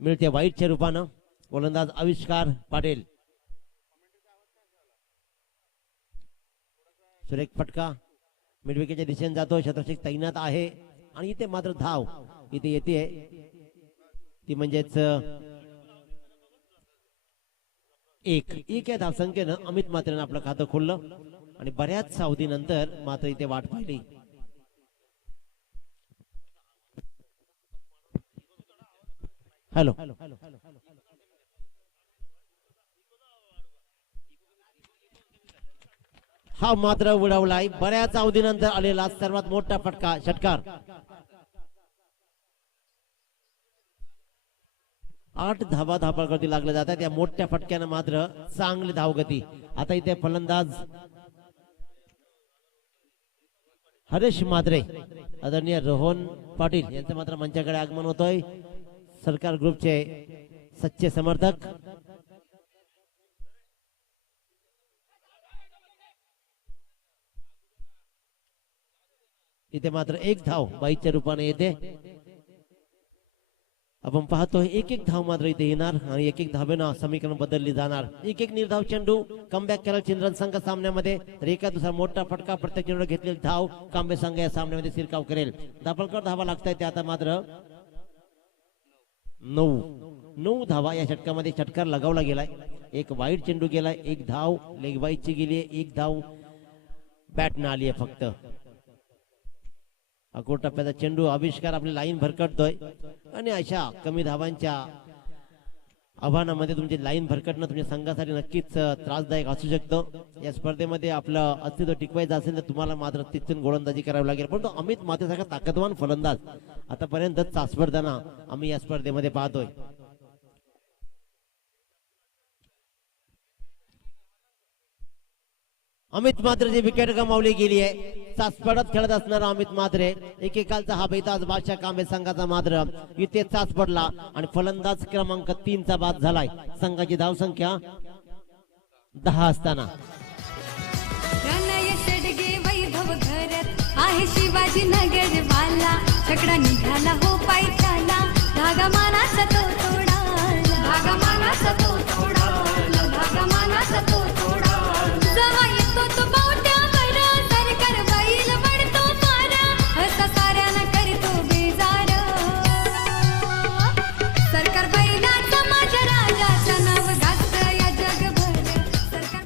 मिळते वाईटच्या रूपानं. गोलंदाज आविष्कार पाटील. सुरेख फटका मिडविकेटच्या दिशेने जातो. शतरक्षक तैनात आहे आणि इथे मात्र धाव इथे येते ती म्हणजेच एक या धावसंख्येनं अमित मात्रेनं आपलं खातं खोललं आणि बऱ्याच सावधीनंतर मात्र इथे वाट पाहिली. हॅलो हा मात्र उडवलाय. बऱ्याच अवधीनंतर आलेला सर्वात मोठा फटका षटकार. 8 धावा धावगती लागल्या जातात या मोठ्या फटक्यानं. मात्र चांगली धावगती. आता इथे फलंदाज हरेश मात्रे आदरणीय रोहन पाटील यांचं मात्र मंचाकडे आगमन होतोय. सरकार ग्रुपचे सच्चे समर्थक. इथे मात्र एक धाव बाईच्या रूपाने येते. आपण पाहतोय एक धाव मात्र इथे येणार आणि एक धावेनं समीकरण बदलली जाणार. एक निर्धाव चेंडू कमबॅक केला चिंद्रन संघ सामन्यामध्ये. तर एका दुसरा मोठा फटका प्रत्येक चेंडूवर घेतलेली धाव कांबे संघ या सामन्यामध्ये शिरकाव करेल. दाभोलकर धावा लागताय ते आता मात्र 9 धावा या षटकामध्ये. षटकार लगावला गेलाय. एक वाईट चेंडू गेलाय. एक धाव लेग वाईटची गेली. एक धाव बॅट न आली आहे फक्त. अकोट टप्प्याचा चेंडू आविष्कार आपली लाईन भरकटतोय आणि अशा कमी धावांच्या आव्हानामध्ये तुमची लाईन भरकटणं तुमच्या संघासाठी नक्कीच त्रासदायक असू शकतं. या स्पर्धेमध्ये आपलं अस्तित्व टिकवायचं असेल तर तुम्हाला मात्र तिथून गोलंदाजी करावी लागेल. परंतु अमित मात्रेसारखा ताकदवान फलंदाज आतापर्यंत चाचपडताना आम्ही या स्पर्धेमध्ये पाहतोय. अमित मात्रेची विकेट गमावली गेली आहे. चाचपडत खेळत असणारा अमित मात्रे एकेकालचा हा बेताज बादशाह कांबे संघाचा मात्र इथे चाचपडला आणि फलंदाज क्रमांक 3 चा बाद झालाय. संघाची धावसंख्या 10 असताना प्रणय षडगे वैभव घरत आहे शिवाजी नगर वाला. छकडा निघाला हो पायथ्याला. धागा मानाचा तो तोडाला. धागा मानाचा तो तोडाला. धागा मानाचा तो तोडाला. जवा येतो तो बावट्यावर सरकार बैल पडतो मारा. असा साऱ्याला करतो बेजार. सरकार बैलाचा माझ्या राजाचं नाव गाजतं या जगभर. सरकार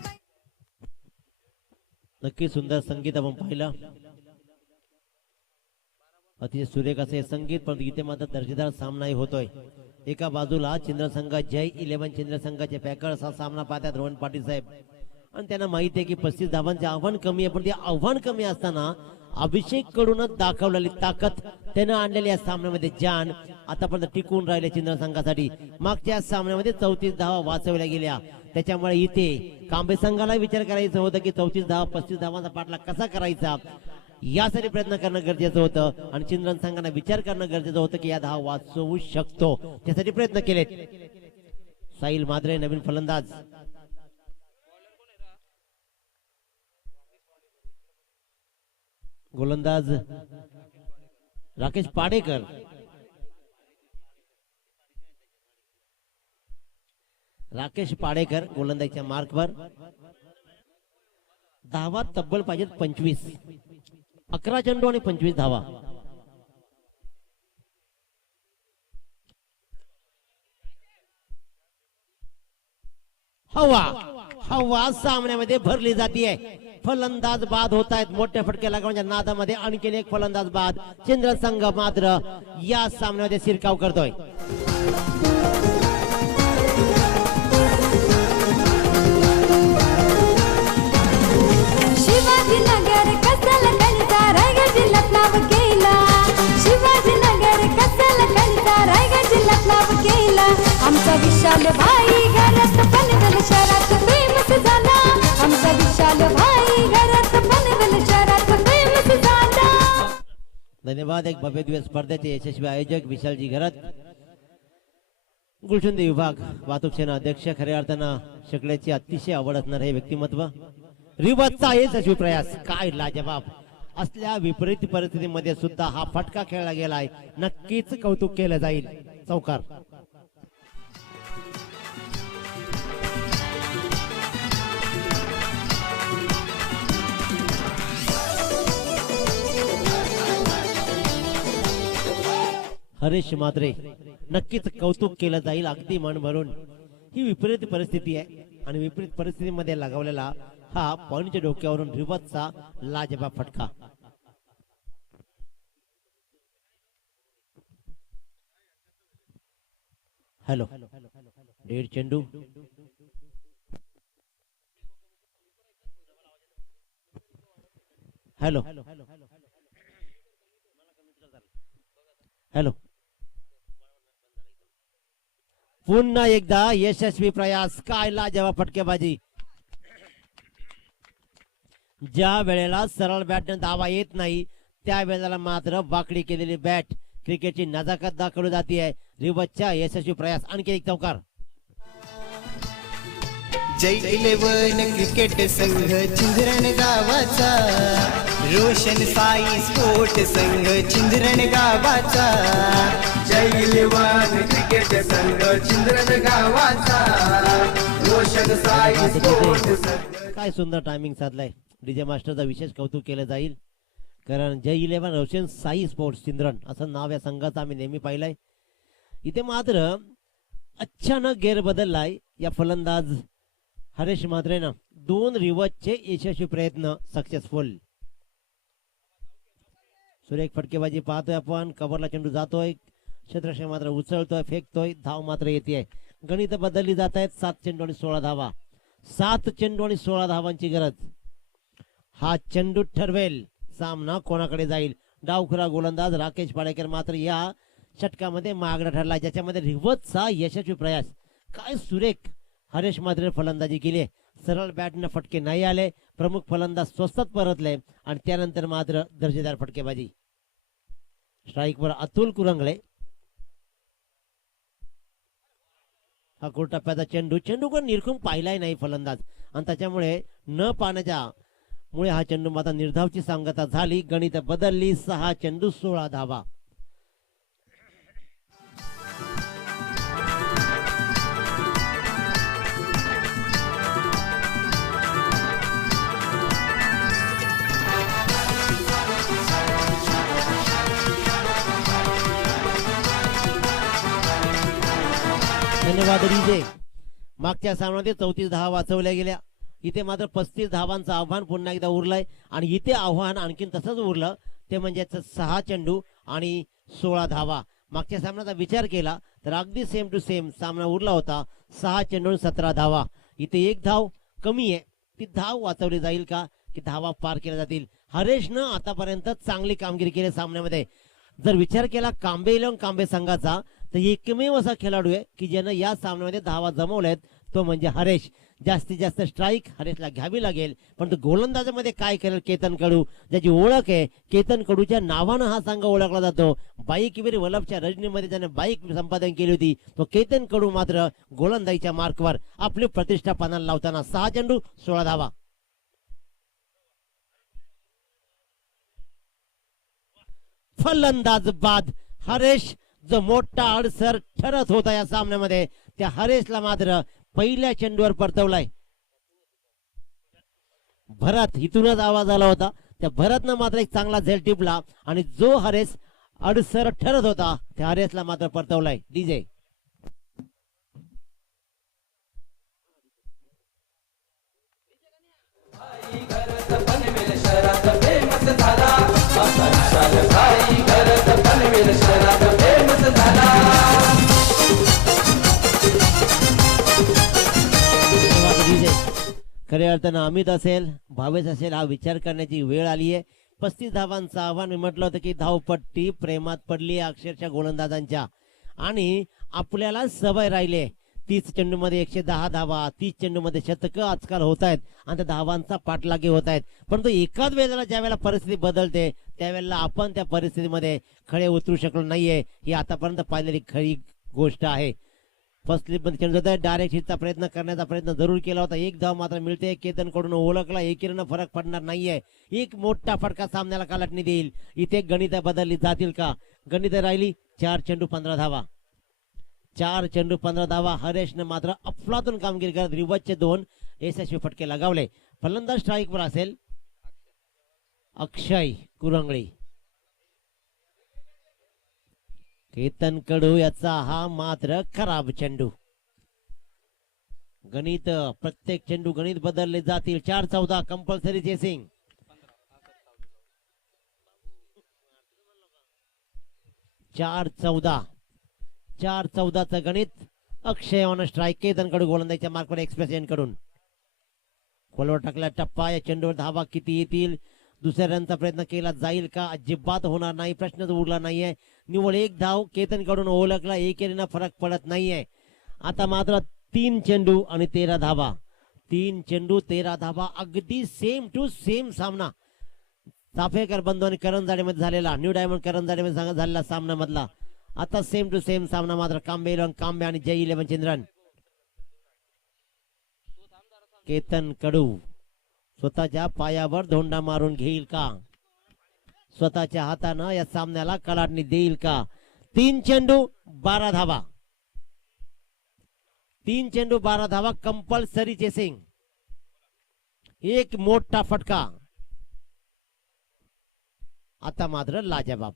नक्की सुंदर संगीत आपण पाहिलं. अतिशय सुरेख असे संगीत. पण इथे मात्र दर्जेदार सामनाही होतोय. एका बाजूला चिंद्र संघ जय 11 चिंद्र संघाचे पॅकर्स हा सामना पाहतात रोहन पाटील साहेब आणि त्यांना माहिती आहे की 35 धावांचे आव्हान कमी आहे. पण ते आव्हान कमी असताना अभिषेक कडूनच दाखवलेली ताकद त्यानं आणलेली या सामन्यामध्ये जान आतापर्यंत टिकून राहिले चिंद्र संघासाठी. मागच्या सामन्यामध्ये 34 धावा वाचवल्या गेल्या. त्याच्यामुळे इथे कांबे संघाला विचार करायचं होतं की 34 धावा 35 धावांचा पाठला कसा करायचा यासाठी प्रयत्न करणं गरजेचं होतं आणि चिंद्रन संघाने विचार करणं गरजेचं होतं की या धावा वाचवू शकतो. त्यासाठी प्रयत्न केलेत. साहिल माद्रे नवीन फलंदाज. गोलंदाज राकेश पाडेकर. राकेश पाडेकर गोलंदाजीच्या मार्कवर. धावा तब्बल पाहिजेत 25. 11 चेंडू आणि 25 धावा. हवा सामन्यामध्ये भरली जाते. फलंदाज बाद होत आहेत. मोठ्या फटक्या लागण्याच्या नादामध्ये आणखी एक फलंदाज बाद. चिंद्र संघ मात्र या सामन्यामध्ये शिरकाव करतोय. शिवाजीनगर कसल कणचा रायगड जिल्ह्यात नाव केला. शिवाजीनगर कसल कणचा रायगड जिल्ह्यात नाव केला. आमचा विशाल भाई घरात धन्यवाद. एक भव्य दिवस स्पर्धेचे यशस्वी आयोजक विशालजी घरत, गुलशुंदी विभाग वाहतूक सेना अध्यक्ष. खऱ्या अर्थानं शकल्याची अतिशय आवड असणार हे व्यक्तिमत्व. रिवतचा यशस्वी प्रयास, काय लाजवाब. असल्या विपरीत परिस्थितीमध्ये सुद्धा हा फटका खेळला गेलाय, नक्कीच कौतुक केलं जाईल. चौकार. हरीश मात्रे, नक्कीच कौतुक केलं जाईल, अगदी मन भरून. ही विपरीत परिस्थिती आहे आणि विपरीत परिस्थितीमध्ये लगावलेला हा पॉईंटच्या डोक्यावरून रिवतचा लाजवाब फटका. हॅलो, डेड चेंडू. हॅलो हॅलो, पुन्हा एकदा यशस्वी प्रयास, काय लाजवाब फटकेबाजी. ज्या वेळेला सरळ बॅटने धावा येत नाही त्या वेळेला मात्र वाकडी केलेली बॅट क्रिकेटची नजाकत दाखवली जाते. रिवतच्या यशस्वी प्रयास. आणखी एक चौकार. जय 11 क्रिकेट संघ चिंधरण गावाचा, रोशन साई स्पोर्ट संघ चिंधरण गावाचा. जय 11 क्रिकेट संघ चिंद्रन गावाचा, रोशन साई स्पोर्ट संघ. काय सुंदर टायमिंग साधलाय. डीजे मास्टरचा विशेष कौतुक केलं जाईल, कारण जय 11 रोशन साई स्पोर्ट्स चिंद्रन असं नाव या संघाचं आम्ही नेहमी पाहिलंय. इथे मात्र अचानक गेर बदललाय या फलंदाज हरीश म्हात्रेनं. 2 रिवतचे यशस्वी प्रयत्न सक्सेसफुल. सुरेख फटकेबाजी पाहतोय आपण. कव्हरला चेंडू जातोय, क्षेत्ररक्षक मात्र उचलतोय, फेकतोय, धाव मात्र येते. गणित बदलली जात आहेत. 7 चेंडू आणि 16 धावा. 7 चेंडू आणि 16 धावांची गरज. हा चेंडू ठरवेल सामना कोणाकडे जाईल. डावखुरा गोलंदाज राकेश पाडेकर मात्र या षटकामध्ये मागणा ठरला, ज्याच्यामध्ये रिवतचा यशस्वी प्रयास. काय सुरेख हरीश म्हात्रे फलंदाजी केली. सरळ बॅटनं फटके नाही आले, प्रमुख फलंदाज स्वस्तात परतले आणि त्यानंतर मात्र दर्जेदार फटकेबाजी. स्ट्राईकवर अतुल कुरंगळे. हा कोटप्प्याचा चेंडू, चेंडू कोण निरखून पाहिलाय नाही फलंदाज आणि त्याच्यामुळे न पाहण्याच्या मुळे हा चेंडू मात्र निर्धावची सांगता झाली. गणित बदलली. 6 चेंडू 16 धावा. धन्यवाद डीजे. मागच्या सामन्यात 34 धावा वाचवल्या गेल्या. इथे मात्र 35 धावांचं आव्हान पुन्हा एकदा उरलंय आणि इथे आव्हान आणखीन तसंच उरलं, ते म्हणजे 6 चेंडू आणि 16 धावा. मागच्या सामन्याचा विचार केला तर अगदी सेम टू सेम सामना उरला होता. 6 चेंडू आणि 17 धावा. इथे 1 धाव कमी आहे. ती धाव वाचवली जाईल का की धावा पार केल्या जातील. हरेशनं आतापर्यंत चांगली कामगिरी केली सामन्यामध्ये. जर विचार केला कांबे इलेव्हन कांबे संघाचा तर एकमेव असा खेळाडू आहे की ज्यानं या सामन्यामध्ये धावा जमवल्यात, तो म्हणजे हरेश. जास्तीत जास्त स्ट्राईक हरेशला घ्यावी लागेल, पण गोलंदाजामध्ये काय करेल केतन कडू, ज्याची ओळख आहे केतन कडूच्या नावानं हा संघ ओळखला जातो. बाईकवीर वल्लभच्या रजनीमध्ये त्याने बाईक संपादन केली होती. तो केतन कडू मात्र गोलंदाजीच्या मार्कवर आपली प्रतिष्ठा पानाला लावताना 6 चेंडू 16 धावा. फलंदाज बाद. हरेश जो मोठा अडसर ठरत होता या सामन्यामध्ये, त्या हरेशला मात्र पहिल्या चेंडूवर परतवलाय. भरत इथूनच आवाज आला होता. त्या भरतनं मात्र एक चांगला झेल टिपला आणि जो हरेश अडसर ठरत होता त्या हरेशला मात्र परतवलाय. डीजे खऱ्या अर्थानं अमित असेल भावेश असेल हा विचार करण्याची वेळ आली आहे. 35 धावांचं आव्हान. मी म्हटलं होतं की धावपट्टी प्रेमात पडली अक्षरशः गोलंदाजांच्या आणि आपल्याला सवय राहिली. 30 चेंडूमध्ये 110 धावा, 30 चेंडूमध्ये शतकं आजकाल होत आहेत आणि त्या धावांचा पाठलागी होत आहेत. परंतु एकाच वेळेला ज्या वेळेला परिस्थिती बदलते त्यावेळेला आपण त्या परिस्थितीमध्ये खडे उतरू शकलो नाहीये, ही आतापर्यंत पाहिलेली खरी गोष्ट आहे. फर्स्ट स्लिप मध्ये चेंडू जातोय, डायरेक्ट हिटचा प्रयत्न करण्याचा प्रयत्न जरूर केला होता. एक धाव मात्र मिळते केतन कडून, ओळखला एकीनं फरक पडणार नाहीये. एक मोठा फटका सामन्याला कालाटणी देईल. इथे गणित बदलली जातील का? गणित राहिली 4 चेंडू 15 धावा, 4 चेंडू 15 धावा. हरेशनं मात्र अफलातून कामगिरी करत रिवर्सचे 2 यशस्वी फटके लगावले. फलंदाज स्ट्राईकवर असेल अक्षय कुरंगळे. केतन कडू याचा हा मात्र खराब चेंडू. गणित प्रत्येक चेंडू गणित बदलले जातील. 4-14 कंपल्सरी चेसिंग. 4-14 गणित. Akshay on strike. केतन कडू गोलंदाजीच्या मार्कवर एक्सप्रेस एंड कडून खोलवर टाकला टप्पा. या चेंडूवर धावा किती येतील? दुसऱ्या रनचा प्रयत्न केला जाईल का? अजिबात होणार नाही, प्रश्नच उरला नाहीये. निव्वळ 1 धाव केतन कडून ओळखला, एकेरीनं फरक पडत नाहीये. आता मात्र 3 चेंडू आणि 13 धावा. 3 चेंडू 13 धावा. अगदी सेम टू सेम सामना चाफेकर बंधू आणि करंजाडेमध्ये झालेला, न्यू डायमंड करंजाडेमध्ये झालेला सामना मधला. आता सेम टू सेम सामना मात्र कांबे 11 कांबे आणि जय 11 चिंद्रन. केतन कडू स्वतःच्या पायावर धोंडा मारून घेईल का? स्वतःच्या हातानं या सामन्याला कलाटणी देईल का? 3 चेंडू 12 धावा. 3 चेंडू 12 धावा. Compulsory chasing. एक मोठा फटका. आता मात्र लाजवाब.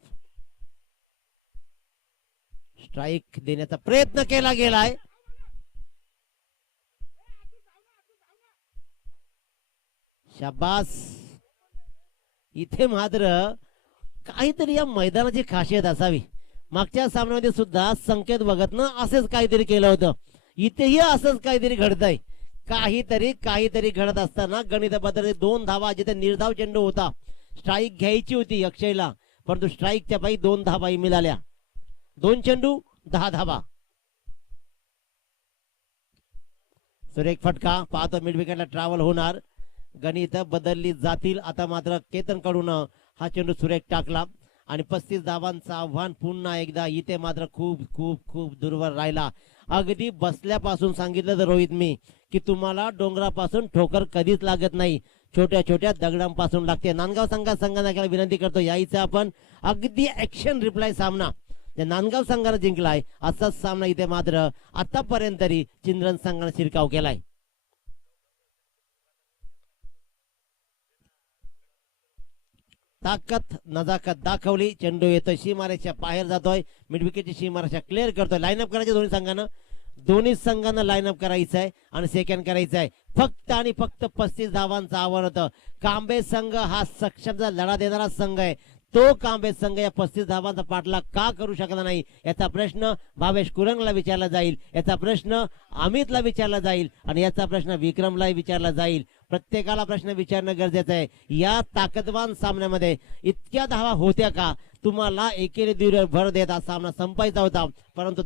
स्ट्राईक देण्याचा प्रयत्न केला गेलाय. शाबास. इथे मात्र काहीतरी या मैदानाची खासियत असावी. मागच्या सामन्यामध्ये सुद्धा संकेत बघत ना असेच काहीतरी केलं होतं. इथेही असंच काहीतरी घडतंय. काहीतरी घडत असताना गणित बदलले. 2 धावा. जिथे निर्धाव चेंडू होता, स्ट्राईक घ्यायची होती अक्षयला, परंतु स्ट्राईकच्या पायी 2 धावाही मिळाल्या. 2 चेंडू 10 धावा. सुरेख फटका. पाहतो मिड विकेटला ट्रॅव्हल होणार. गणित बदलली जातील. आता मात्र केतन कडून हा चेंडू सुरेख टाकला आणि 35 धावांचं आव्हान पुन्हा एकदा. इथे मात्र खूप खूप खूप दूरवर राहिला. अगदी बसल्यापासून सांगितलं तर रोहित मी की तुम्हाला डोंगरापासून ठोकर कधीच लागत नाही, छोट्या छोट्या दगडांपासून लागते. नांदगाव संघाला विनंती करतो यायचं आपण अगदी ऍक्शन रिप्लाय सामना नांदगाव संघाने जिंकलाय. असाच सामना इथे मात्र आतापर्यंत तरी चिंद्रन संघाने शिरकाव केलाय. ताकद नजाकत दाखवली. चेंडू येतोय सीमारेषा बाहेर जातोय. मिड विकेटची सीमारेषा क्लिअर करतोय. लाईनअप करायचे दोन्ही संघांना लाईनअप करायचं आहे आणि सेकंड करायचं आहे. फक्त आणि फक्त 35 धावांचं आव्हान होतं. कांबे संघ हा सक्षमचा लढा देणारा संघ आहे. तो कांबे संघ या 35 धावांचा पाठलाग का करू शकला नाही याचा प्रश्न भावेश कुरंगला विचारला जाईल, याचा प्रश्न अमितला विचारला जाईल आणि याचा प्रश्न विक्रमला विचारला जाईल. प्रत्येकाला प्रश्न विचारणं गरजेचं आहे. या ताकदवान सामन्यामध्ये इतक्या धावा होत्या का? तुम्हाला एकेरी भर देत हा सामना संपायचा होता, परंतु